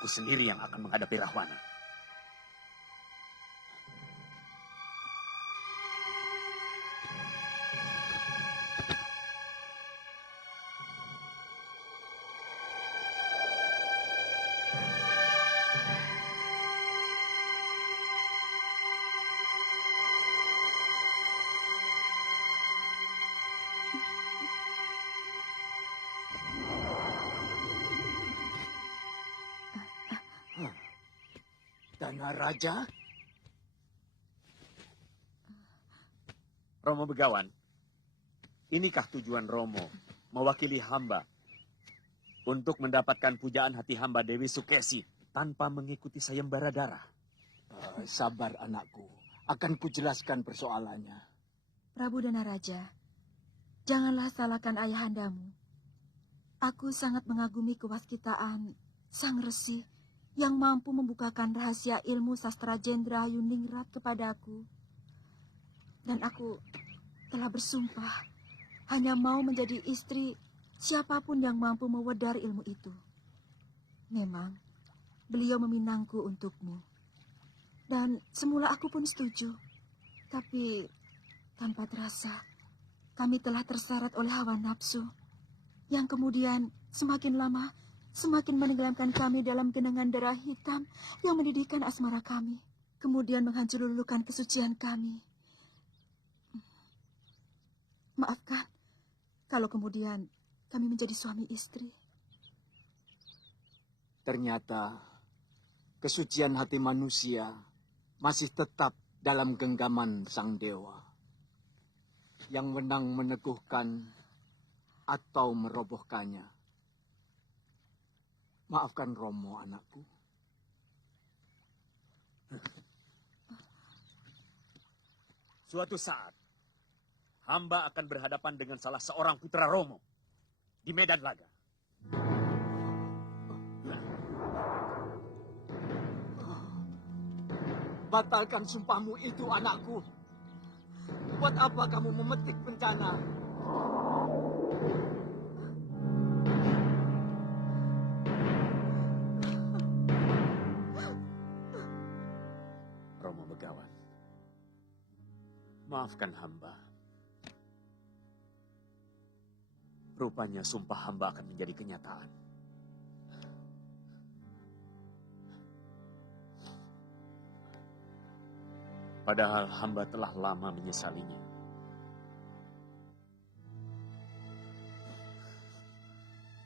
Aku sendiri yang akan menghadapi Rahwana. Dana Raja? Romo Begawan, inikah tujuan Romo mewakili hamba untuk mendapatkan pujaan hati hamba Dewi Sukesi tanpa mengikuti sayembara darah? Sabar anakku, Akan kujelaskan persoalannya. Prabu Danaraja, janganlah salahkan ayahandamu. Aku sangat mengagumi kewaskitaan Sang Resi yang mampu membukakan rahasia ilmu sastra Jendra Yuningrat kepadaku. Dan aku telah bersumpah hanya mau menjadi istri siapapun yang mampu mewedar ilmu itu. Memang beliau meminangku untukmu. Dan semula aku pun setuju. Tapi tanpa terasa, kami telah terseret oleh hawa nafsu. Yang kemudian semakin lama, semakin menenggelamkan kami dalam genangan darah hitam yang mendidihkan asmara kami. Kemudian menghancur lulukan kesucian kami. Maafkan, kalau kemudian kami menjadi suami istri. Ternyata kesucian hati manusia masih tetap dalam genggaman sang dewa. Yang menang meneguhkan atau merobohkannya. Maafkan Romo, anakku. Suatu saat, hamba akan berhadapan dengan salah seorang putra Romo di medan laga. Batalkan sumpahmu itu, anakku. Buat apa kamu memetik bencana? Romo Begawan, maafkan hamba. Rupanya sumpah hamba akan menjadi kenyataan. Padahal hamba telah lama menyesalinya.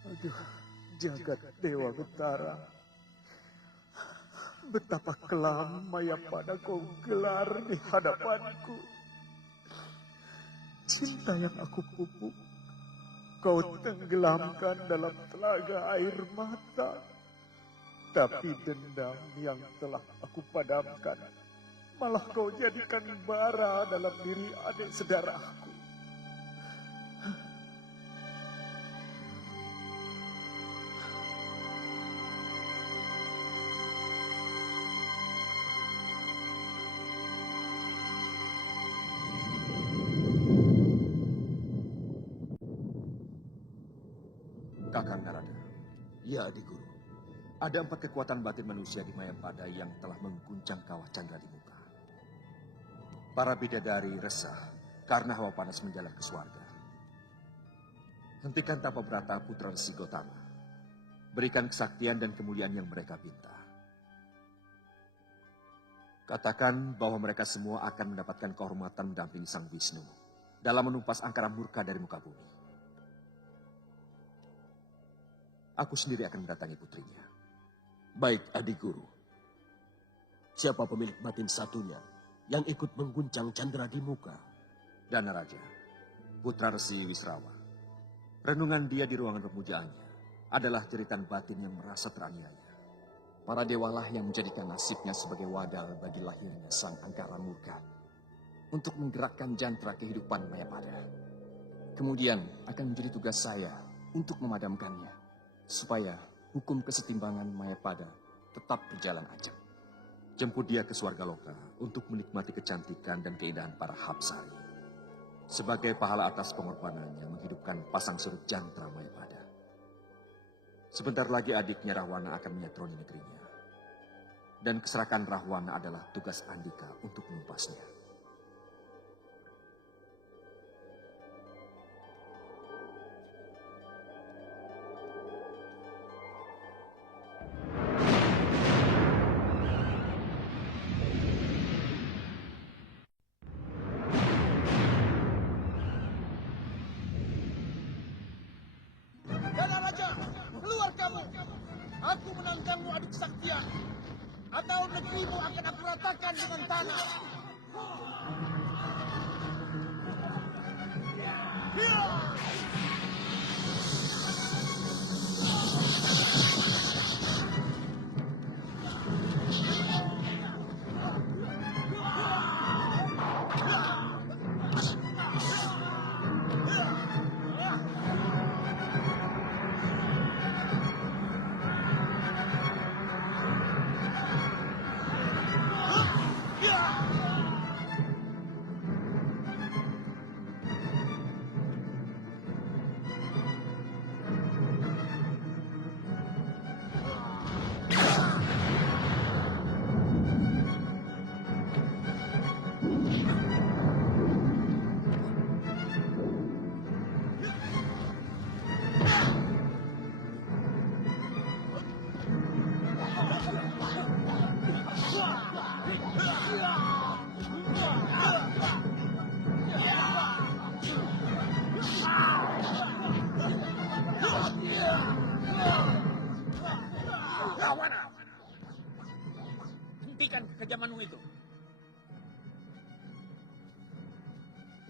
Aduh, jagat Dewa Betara. Betapa kelam Mayapada kau gelar di hadapanku. Cinta yang aku pupuk, kau tenggelamkan dalam telaga air mata. Tapi dendam yang telah aku padamkan, malah kau jadikan bara dalam diri adik saudaraku. Kakang Narada. Ya, Adik Guru. Ada 4 kekuatan batin manusia di Mayapada yang telah mengguncang kawah Candra di muka. Para bidadari resah karena hawa panas menjalar ke surga. Hentikan tapa berata putra Resi Gotama. Berikan kesaktian dan kemuliaan yang mereka minta. Katakan bahwa mereka semua akan mendapatkan kehormatan mendampingi Sang Wisnu dalam menumpas angkara murka dari muka bumi. Aku sendiri akan mendatangi putrinya. Baik, Adik Guru. Siapa pemilik batin satunya yang ikut mengguncang Candra di muka? Danaraja, putra Resi Wisrawa. Renungan dia di ruangan pemujaannya adalah jeritan batin yang merasa teraniaya. Para dewalah yang menjadikan nasibnya sebagai wadah bagi lahirnya sang angkara murka untuk menggerakkan jantra kehidupan Mayapada. Kemudian akan menjadi tugas saya untuk memadamkannya, supaya hukum kesetimbangan Mayapada tetap berjalan ajak. Jemput dia ke Swargaloka untuk menikmati kecantikan dan keindahan para Hapsari. Sebagai pahala atas pengorbanannya menghidupkan pasang surut jantra Mayapada. Sebentar lagi adiknya Rahwana akan menyatroni negerinya. Dan keserakahan Rahwana adalah tugas Andika untuk menumpasnya. Danaraja, keluar kamu! Aku menantangmu adu kesaktian. Atau negerimu akan aku ratakan dengan tanah.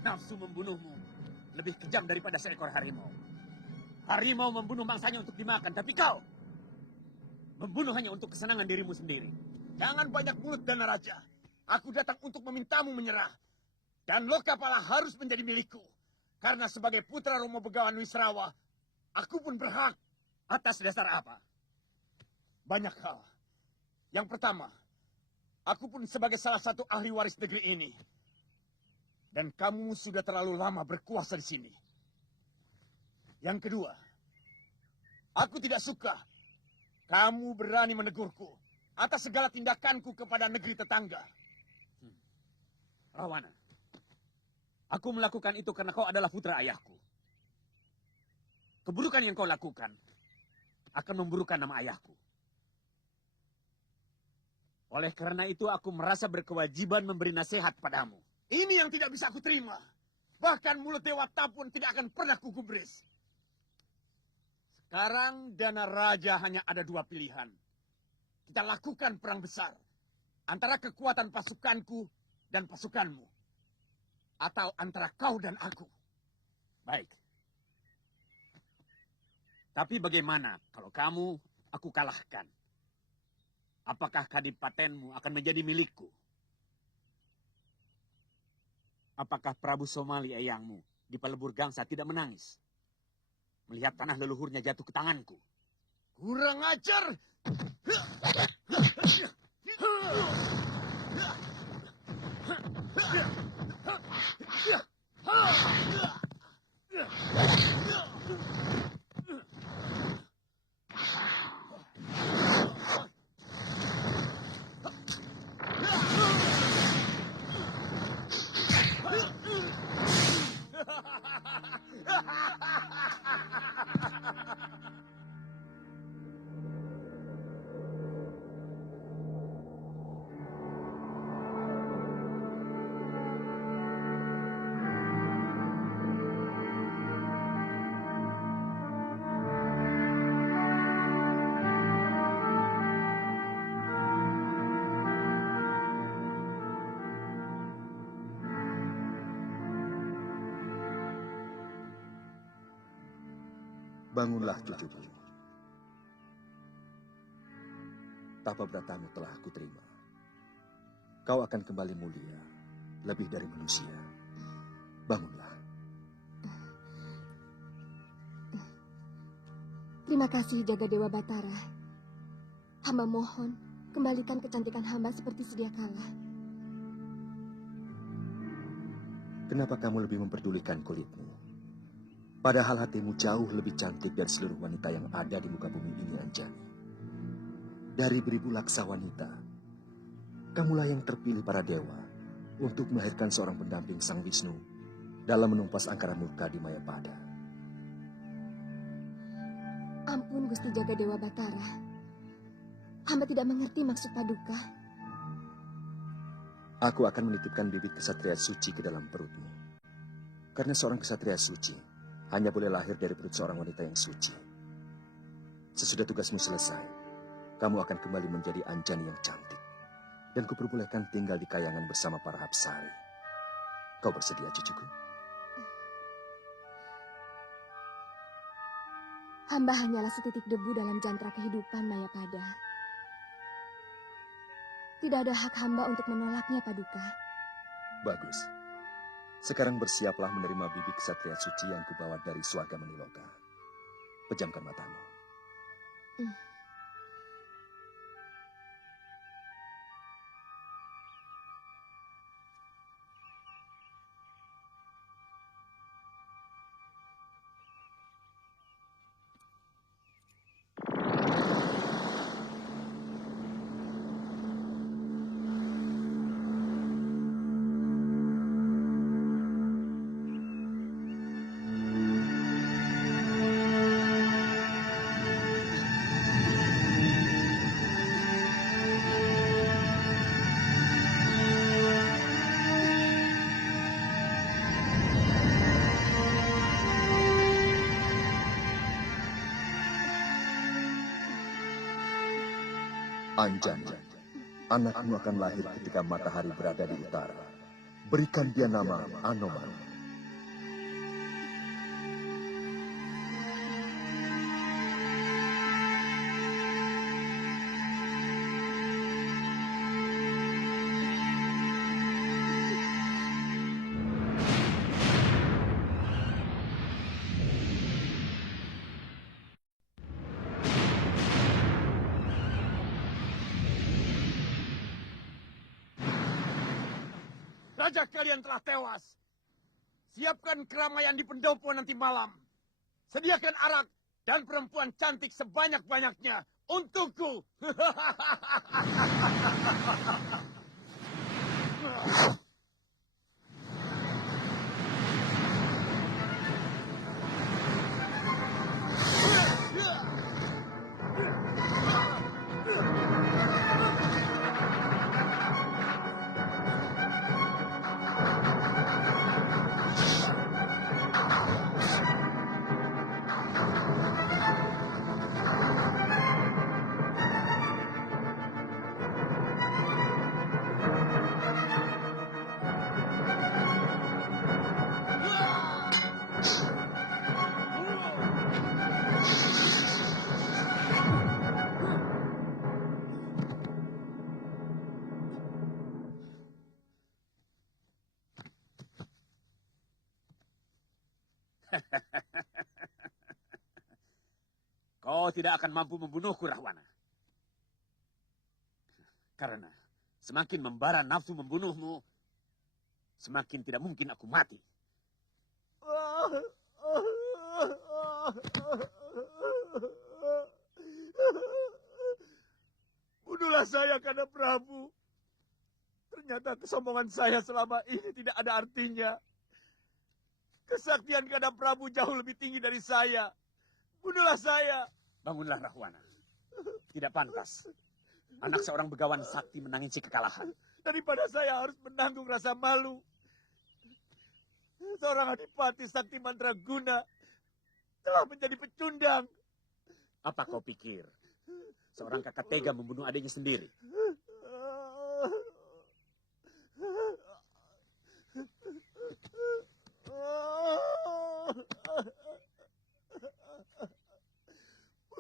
Nafsu membunuhmu lebih kejam daripada seekor harimau. Harimau membunuh mangsanya untuk dimakan, tapi kau membunuh hanya untuk kesenangan dirimu sendiri. Jangan banyak mulut, Dana Raja. Aku datang untuk memintamu menyerah. Dan Lokapala harus menjadi milikku. Karena sebagai putra Romo Begawan Wisrawa, aku pun berhak. Atas dasar apa? Banyak hal. Yang pertama, aku pun sebagai salah satu ahli waris negeri ini. Dan kamu sudah terlalu lama berkuasa di sini. Yang kedua, aku tidak suka kamu berani menegurku atas segala tindakanku kepada negeri tetangga. Rawana, aku melakukan itu karena kau adalah putra ayahku. Keburukan yang kau lakukan akan memburukan nama ayahku. Oleh karena itu aku merasa berkewajiban memberi nasihat padamu. Ini yang tidak bisa aku terima. Bahkan mulut Dewata pun tidak akan pernah kugubris. Sekarang Dana Raja hanya ada dua pilihan. Kita lakukan perang besar. Antara kekuatan pasukanku dan pasukanmu. Atau antara kau dan aku. Baik. Tapi bagaimana kalau kamu aku kalahkan? Apakah kadipatenmu akan menjadi milikku? Apakah Prabu Somali eyangmu di Pelebur Gangsa tidak menangis melihat tanah leluhurnya jatuh ke tanganku? Kurang ajar! Bangunlah cucuku. Tapa bratamu telah aku terima. Kau akan kembali mulia, lebih dari manusia. Bangunlah. Terima kasih Jaga Dewa Batara. Hamba mohon, kembalikan kecantikan hamba seperti sedia kala. Kenapa kamu lebih memperdulikan kulitmu? Padahal hatimu jauh lebih cantik dari seluruh wanita yang ada di muka bumi ini, Anjani. Dari beribu laksa wanita, kamulah yang terpilih para dewa untuk melahirkan seorang pendamping Sang Wisnu dalam menumpas angkara murka di Mayapada. Ampun Gusti Jaga Dewa Batara. Hamba tidak mengerti maksud Paduka. Aku akan menitipkan bibit kesatria suci ke dalam perutmu. Karena seorang kesatria suci hanya boleh lahir dari perut seorang wanita yang suci. Sesudah tugasmu selesai, kamu akan kembali menjadi Anjani yang cantik. Dan kuperbolehkan tinggal di kayangan bersama para Hapsari. Kau bersedia, cucuku? Hamba hanyalah setitik debu dalam jantra kehidupan Mayapada. Tidak ada hak hamba untuk menolaknya, Paduka. Bagus. Sekarang bersiaplah menerima bibit kesatria suci yang kubawa dari Swarga Maniloka. Pejamkan matamu. Anjani, anakmu akan lahir ketika matahari berada di utara. Berikan dia nama Anoman. Raja kalian telah tewas. Siapkan keramaian di pendopo nanti malam. Sediakan arak dan perempuan cantik sebanyak-banyaknya untukku. Kau tidak akan mampu membunuhku, Rahwana. Karena semakin membara nafsu membunuhmu, semakin tidak mungkin aku mati. Bunuhlah saya, Kanda Prabu. Ternyata kesombongan saya selama ini tidak ada artinya. Kesaktian Kanda Prabu jauh lebih tinggi dari saya. Bunuhlah saya. Bangunlah, Rahwana. Tidak pantas. Anak seorang begawan sakti menangisi kekalahan. Daripada saya harus menanggung rasa malu. Seorang adipati sakti mandraguna telah menjadi pecundang. Apa kau pikir? Seorang kakak tega membunuh adiknya sendiri.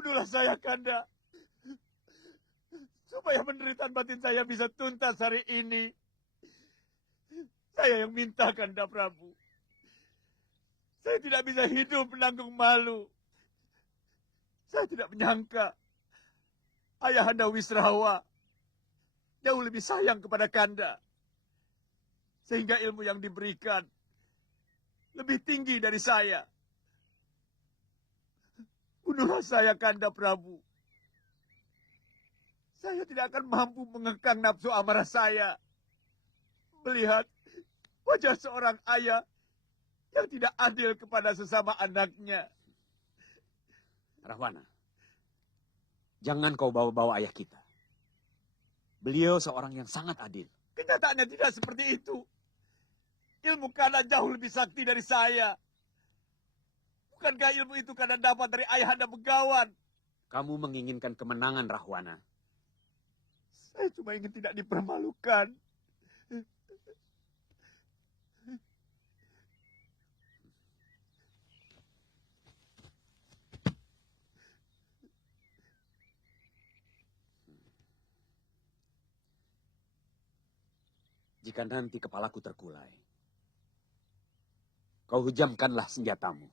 Bunuhlah saya, Kanda. Supaya penderitaan batin saya bisa tuntas hari ini. Saya yang minta, Kanda Prabu. Saya tidak bisa hidup menanggung malu. Saya tidak menyangka Ayahanda Wisrawa jauh lebih sayang kepada Kanda. Sehingga ilmu yang diberikan lebih tinggi dari saya. Bunuhlah saya, Kanda Prabu. Saya tidak akan mampu mengekang nafsu amarah saya. Melihat wajah seorang ayah yang tidak adil kepada sesama anaknya. Rahwana, jangan kau bawa-bawa ayah kita. Beliau seorang yang sangat adil. Kenyataannya tidak seperti itu. Ilmu Kanda jauh lebih sakti dari saya. Bukankah ilmu itu Kanda dapat dari ayahanda begawan? Kamu menginginkan kemenangan, Rahwana. Saya cuma ingin tidak dipermalukan. Jika nanti kepalaku terkulai, kau hujamkanlah senjatamu.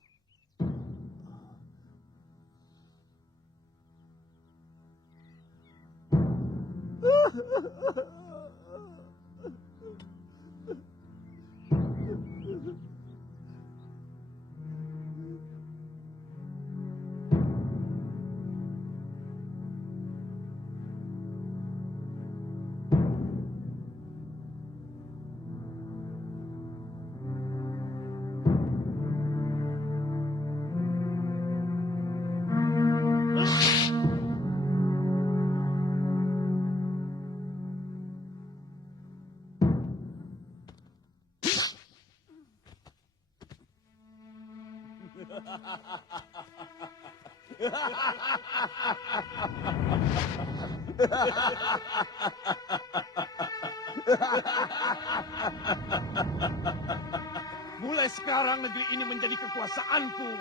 Mulai sekarang negeri ini menjadi kekuasaanku.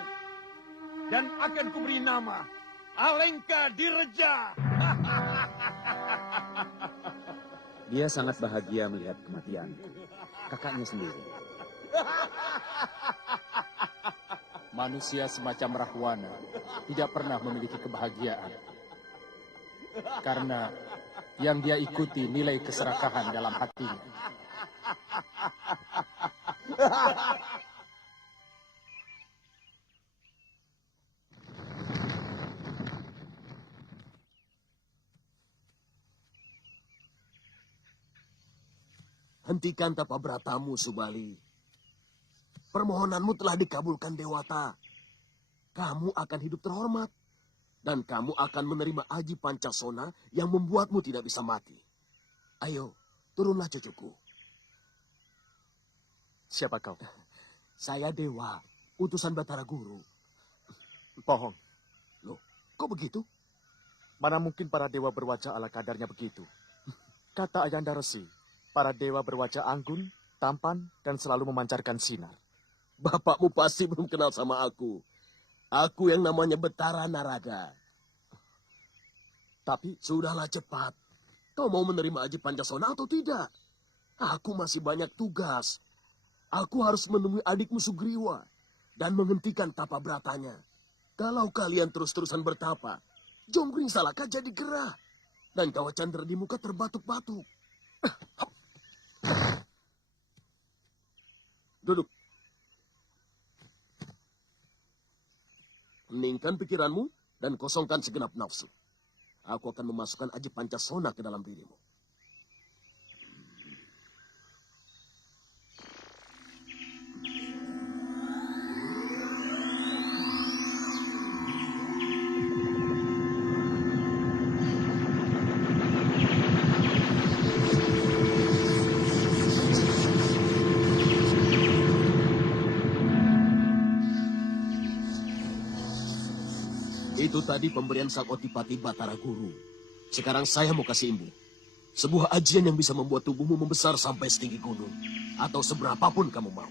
Dan akan kuberi nama Alengka Direja. Dia sangat bahagia melihat kematian kakaknya sendiri. Manusia semacam Rahwana tidak pernah memiliki kebahagiaan. Karena yang dia ikuti nilai keserakahan dalam hatinya. Hentikan tapa beratamu, Subali. Permohonanmu telah dikabulkan Dewata. Kamu akan hidup terhormat. Dan kamu akan menerima aji pancasona yang membuatmu tidak bisa mati. Ayo, turunlah cucuku. Siapa kau? Saya Dewa, utusan Batara Guru. Bohong. Loh, kok begitu? Mana mungkin para dewa berwajah ala kadarnya begitu? Kata Ayanda Resi, para dewa berwajah anggun, tampan, dan selalu memancarkan sinar. Bapakmu pasti belum kenal sama aku. Aku yang namanya Betara Naraga. Tapi, Sudahlah cepat. Kau mau menerima aji pancasona atau tidak? Aku masih banyak tugas. Aku harus menemui adikmu Sugriwa dan menghentikan tapa beratanya. Kalau kalian terus-terusan bertapa, Jonggring Salaka jadi gerah. Dan Kawah Chandra di muka terbatuk-batuk. Duduk. Heningkan pikiranmu dan kosongkan segenap nafsu. Aku akan memasukkan aji pancasona ke dalam dirimu. Itu tadi pemberian sang Otipati Batara Guru. Sekarang saya mau kasih imbu. Sebuah ajian yang bisa membuat tubuhmu membesar sampai setinggi gunung. Atau seberapapun kamu mau.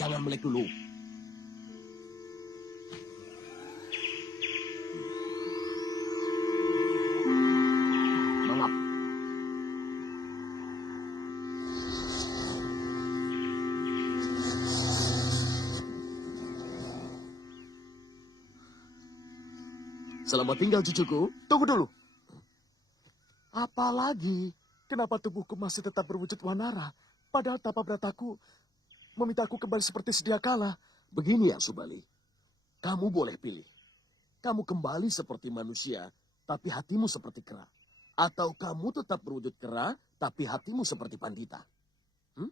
Jangan melek dulu. Mangap. Selamat tinggal cucuku. tunggu dulu. Apalagi, kenapa tubuhku masih tetap berwujud wanara? Padahal tapa berataku memintaku kembali seperti sedia kala. Begini ya Subali. Kamu boleh pilih. Kamu kembali seperti manusia, tapi hatimu seperti kera. Atau kamu tetap berwujud kera, tapi hatimu seperti pandita. Hmm?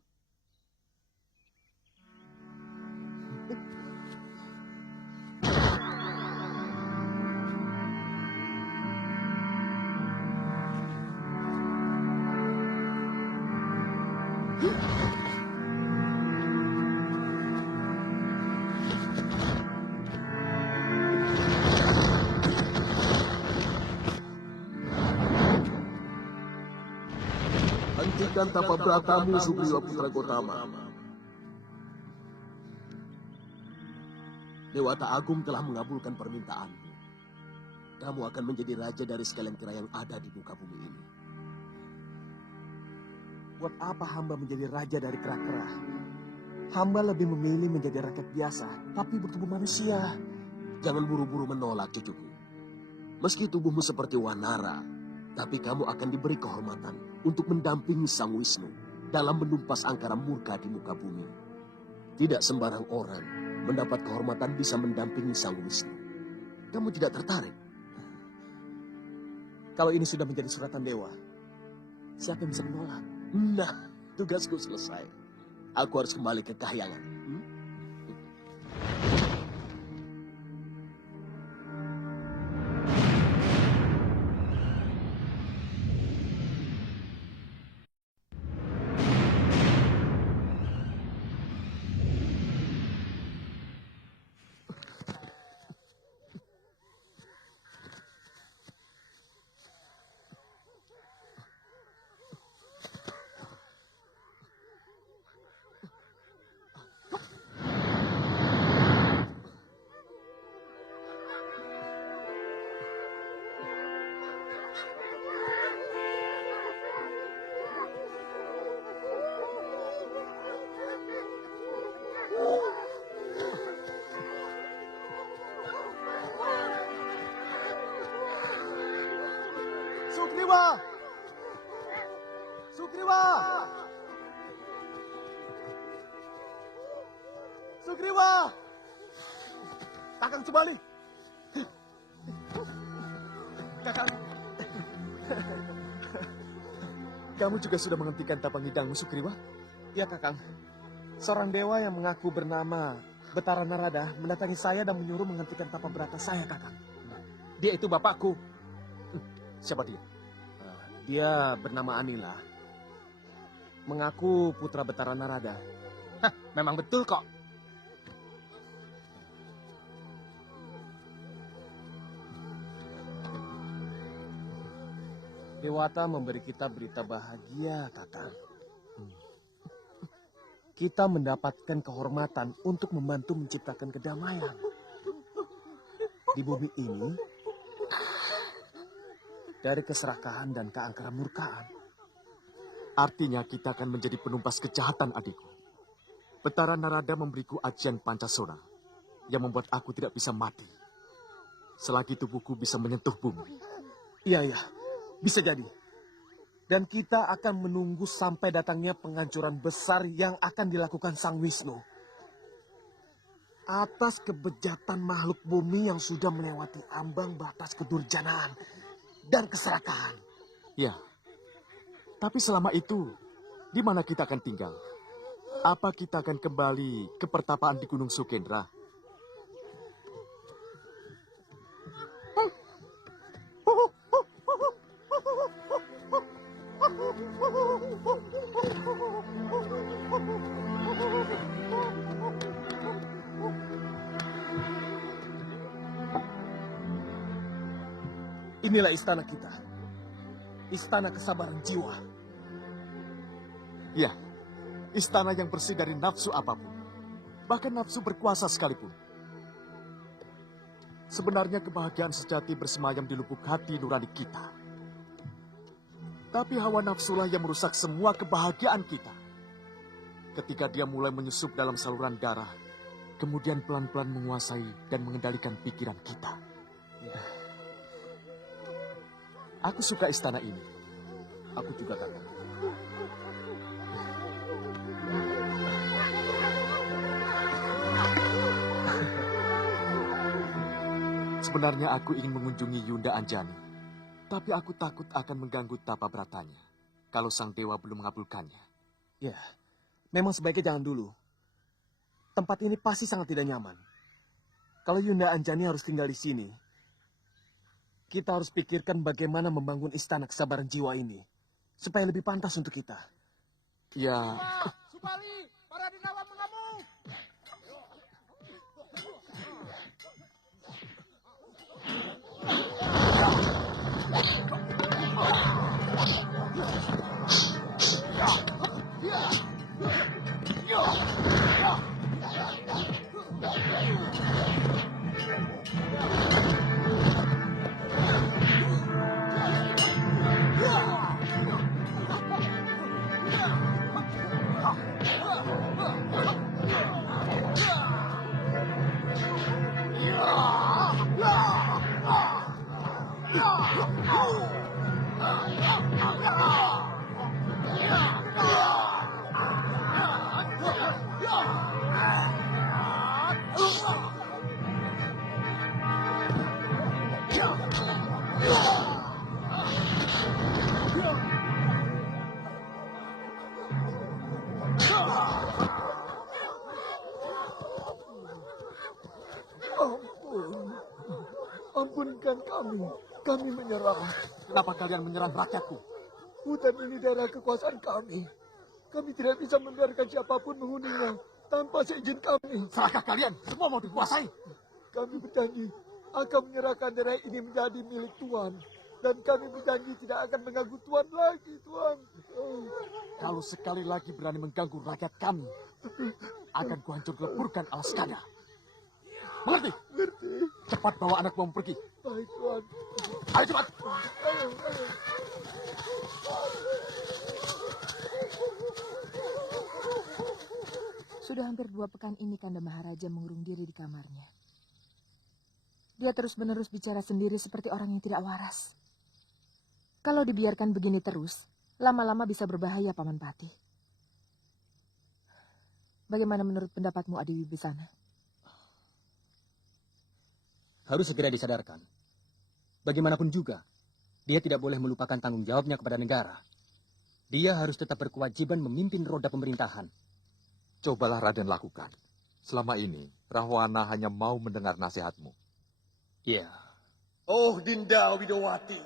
Hentikan tapa beratamu, Sugriwa Putra Gotama. Dewata Agung telah mengabulkan permintaanmu. Kamu akan menjadi raja dari sekalian kera yang ada di muka bumi ini. Buat apa hamba menjadi raja dari kera-kera? Hamba lebih memilih menjadi rakyat biasa, tapi bertubuh manusia. Jangan buru-buru menolak, cucuku. Meski tubuhmu seperti wanara, tapi kamu akan diberi kehormatan untuk mendampingi Sang Wisnu dalam menumpas angkara murka di muka bumi. Tidak sembarang orang mendapat kehormatan bisa mendampingi Sang Wisnu. Kamu tidak tertarik? Kalau ini sudah menjadi suratan dewa, siapa yang bisa menolak? Nah, tugasku selesai. Aku harus kembali ke kahyangan. Sugriwa! Kakang Subali! Kakang... Kamu juga sudah menghentikan tapang hidangmu, Sugriwa? Ya, Kakang. Seorang dewa yang mengaku bernama Betara Narada mendatangi saya dan menyuruh menghentikan tapa berata saya, Kakang. Dia itu bapakku. Siapa dia? Dia bernama Anila. Mengaku putra Betara Narada. Hah, memang betul kok. Dewata memberi kita berita bahagia, Kakang. Kita mendapatkan kehormatan untuk membantu menciptakan kedamaian. Di bumi ini, dari keserakahan dan keangkeran murkaan. Artinya kita akan menjadi penumpas kejahatan, adikku. Betara Narada memberiku ajian Pancasona yang membuat aku tidak bisa mati selagi tubuhku bisa menyentuh bumi. Iya, bisa jadi. Dan kita akan menunggu sampai datangnya penghancuran besar yang akan dilakukan Sang Wisnu. Atas kebejatan makhluk bumi yang sudah melewati ambang batas kedurjanaan dan keserakahan. Ya, tapi selama itu, di mana kita akan tinggal? Apa kita akan kembali ke pertapaan di Gunung Sukendra? Inilah istana kita. Istana kesabaran jiwa. Ya, istana yang bersih dari nafsu apapun. Bahkan nafsu berkuasa sekalipun. Sebenarnya kebahagiaan sejati bersemayam di lubuk hati nurani kita. Tapi hawa nafsulah yang merusak semua kebahagiaan kita. Ketika dia mulai menyusup dalam saluran darah, kemudian pelan-pelan menguasai dan mengendalikan pikiran kita. Aku suka istana ini. Aku juga, Kakang. Sebenarnya aku ingin mengunjungi Yunda Anjani. Tapi aku takut akan mengganggu tapa beratanya kalau sang dewa belum mengabulkannya. Ya, memang sebaiknya jangan dulu. Tempat ini pasti sangat tidak nyaman. Kalau Yunda Anjani harus tinggal di sini, kita harus pikirkan bagaimana membangun istana kesabaran jiwa ini supaya lebih pantas untuk kita. Ya, Subali, para denawa mengamuk. Ampunkan kami. Kami menyerah. kenapa kalian menyerang rakyatku? Hutan ini daerah kekuasaan kami. Kami tidak bisa membiarkan siapapun menghuninya tanpa seizin kami. Serahkah kalian? Semua mau dikuasai. Kami berjanji akan menyerahkan daerah ini menjadi milik Tuan. Dan kami berjanji tidak akan mengganggu Tuan lagi, Tuan. Kalau sekali lagi berani mengganggu rakyat kami, akan kuhancur leburkan alas kada. Mengerti? Ngerti? Cepat bawa anakmu pergi. Baik, Tuan. Ayo cepat. Ayo. Sudah hampir 2 pekan ini Kanda Maharaja mengurung diri di kamarnya. Dia terus-menerus bicara sendiri seperti orang yang tidak waras. Kalau dibiarkan begini terus, lama-lama bisa berbahaya, Paman Patih. Bagaimana menurut pendapatmu, Adi Wibisana? Harus segera disadarkan. Bagaimanapun juga, dia tidak boleh melupakan tanggung jawabnya kepada negara. Dia harus tetap berkewajiban memimpin roda pemerintahan. Cobalah Raden lakukan. Selama ini, Rahwana hanya mau mendengar nasihatmu. Iya. Oh Dinda Widowati,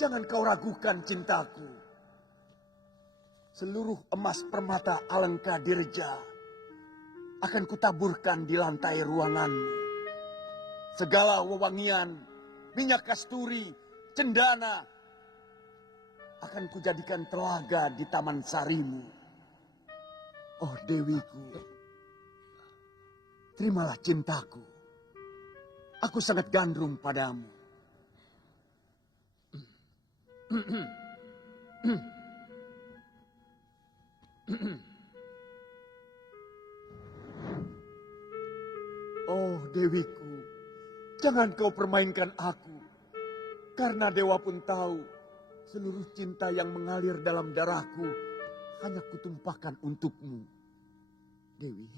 jangan kau ragukan cintaku. Seluruh emas permata Alengka Dirja akan kutaburkan di lantai ruanganmu. Segala wewangian, minyak kasturi, cendana akan kujadikan telaga di taman sarimu. Oh Dewiku, terimalah cintaku. Aku sangat gandrung padamu. Oh Dewiku, jangan kau permainkan aku. Karena dewa pun tahu, seluruh cinta yang mengalir dalam darahku hanya kutumpahkan untukmu. Dewi,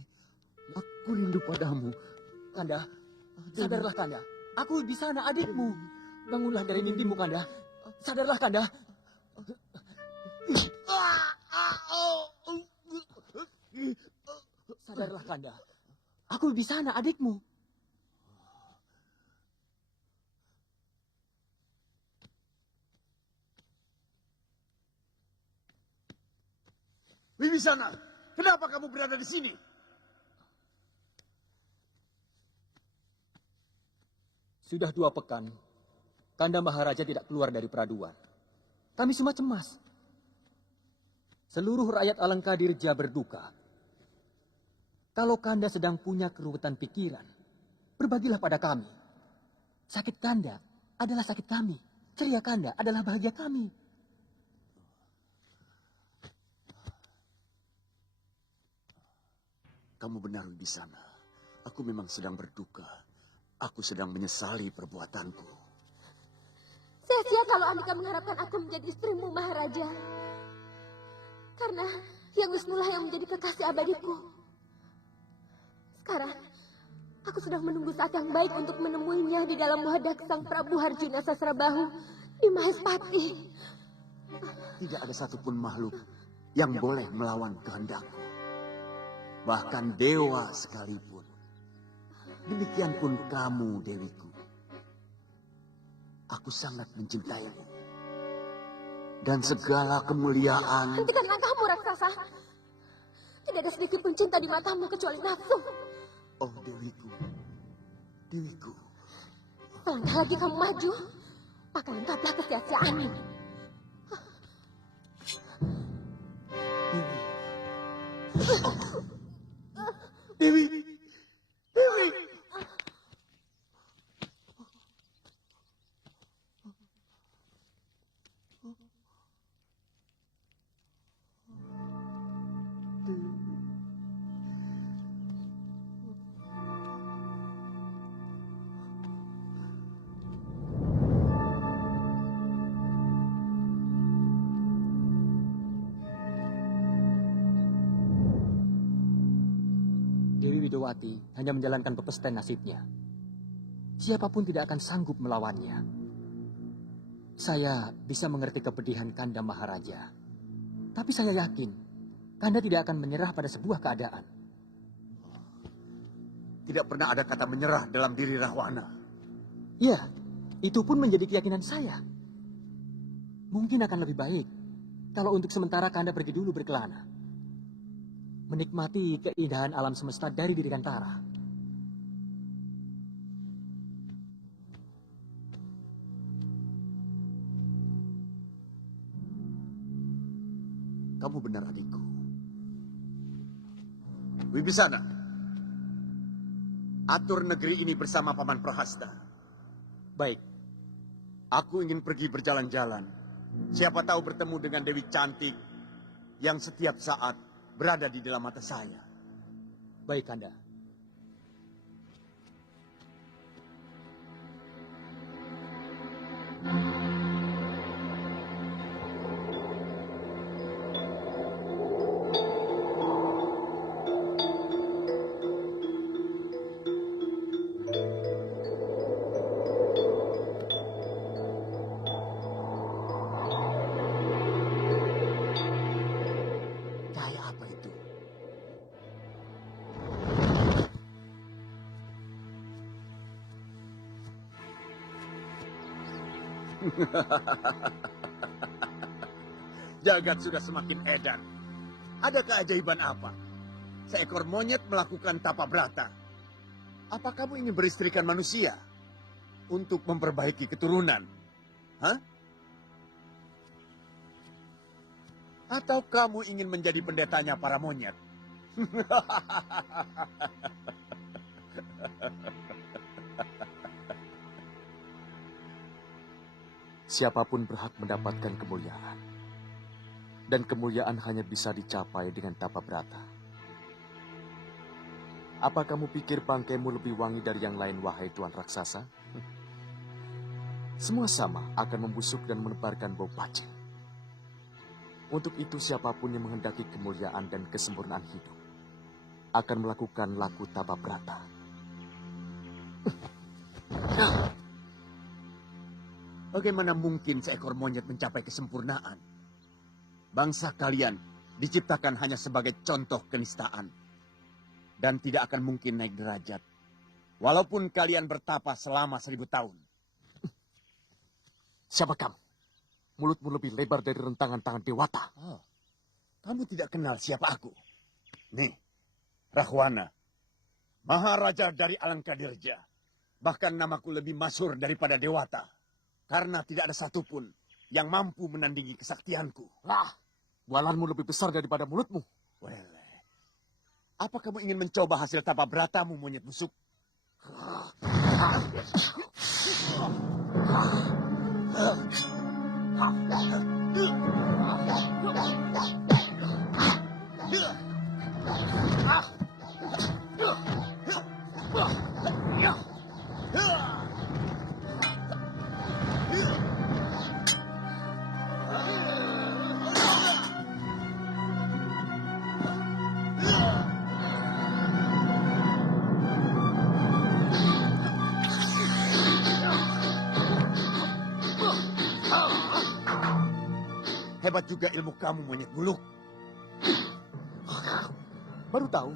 aku rindu padamu. Kanda, sadarlah Kanda. Aku Wibisana, adikmu. Bangunlah dari mimpimu, Kanda. Sadarlah Kanda. Sadarlah Kanda. Aku Wibisana, adikmu. Wibisana, kenapa kamu berada di sini? Sudah 2 pekan, Kanda Maharaja tidak keluar dari Peraduan. Kami semua cemas. Seluruh rakyat Alengka Dirja berduka. Kalau Kanda sedang punya keruwetan pikiran, berbagilah pada kami. Sakit Kanda adalah sakit kami. Ceria Kanda adalah bahagia kami. Kamu benar Wibisana. Aku memang sedang berduka. Aku sedang menyesali perbuatanku. Sia-sia kalau Andika mengharapkan aku menjadi istrimu, Maharaja. Karena yang Wisnulah yang menjadi kekasih abadiku. Sekarang, aku sedang menunggu saat yang baik untuk menemuinya di dalam wadah Sang Prabu Harjuna Sasrabahu di Mahespati. Tidak ada satupun makhluk yang boleh melawan kehendakku. Bahkan dewa sekalipun. Demikian pun kamu, Dewiku. Aku sangat mencintaimu. Dan segala kemuliaan... Hentikan langkahmu, raksasa. Tidak ada sedikit pun cinta di matamu kecuali nafsu. Oh, Dewiku. Dewiku. Selangkah lagi kamu maju, maka lengkaplah kesia-siaanmu. Dewi. Dewi. Dewi Widowati hanya menjalankan pepestan nasibnya. Siapapun tidak akan sanggup melawannya. Saya bisa mengerti kepedihan Kanda Maharaja. Tapi saya yakin, Kanda tidak akan menyerah pada sebuah keadaan. Tidak pernah ada kata menyerah dalam diri Rahwana. Ya, itu pun menjadi keyakinan saya. Mungkin akan lebih baik kalau untuk sementara Kanda pergi dulu berkelana. Menikmati keindahan alam semesta dari Dirgantara. Kamu benar adikku. Wibisana, atur negeri ini bersama Paman Prahasta. Baik. Aku ingin pergi berjalan-jalan. Siapa tahu bertemu dengan Dewi cantik yang setiap saat berada di dalam mata saya. Baik, Kanda. Jagat sudah semakin edan. Ada keajaiban apa? Seekor monyet melakukan tapa brata. Apa kamu ingin beristrikan manusia? Untuk memperbaiki keturunan? Hah? Atau kamu ingin menjadi pendetanya para monyet? Siapapun berhak mendapatkan kemuliaan. Dan kemuliaan hanya bisa dicapai dengan tapa brata. Apa kamu pikir bangkaimu lebih wangi dari yang lain, wahai Tuan Raksasa? Semua sama akan membusuk dan menebarkan bau pacing. Untuk itu siapapun yang menghendaki kemuliaan dan kesempurnaan hidup akan melakukan laku tapa brata. Bagaimana mungkin seekor monyet mencapai kesempurnaan? Bangsa kalian diciptakan hanya sebagai contoh kenistaan. Dan tidak akan mungkin naik derajat. Walaupun kalian bertapa selama 1000 tahun. Siapa kamu? Mulutmu lebih lebar dari rentangan tangan dewata. Oh, kamu tidak kenal siapa aku? Nih, Rahwana. Maharaja dari Alangkadirja. Bahkan namaku lebih masyhur daripada dewata. Karena tidak ada satupun yang mampu menandingi kesaktianku. Lah, bualanmu lebih besar daripada mulutmu. Well, apa kamu ingin mencoba hasil tapa bratamu, monyet busuk? Hebat juga ilmu kamu, monyet buluk. Baru tahu.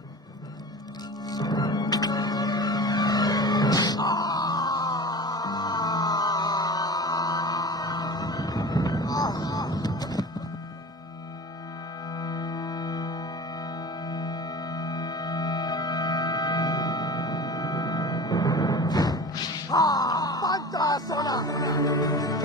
Pancasona!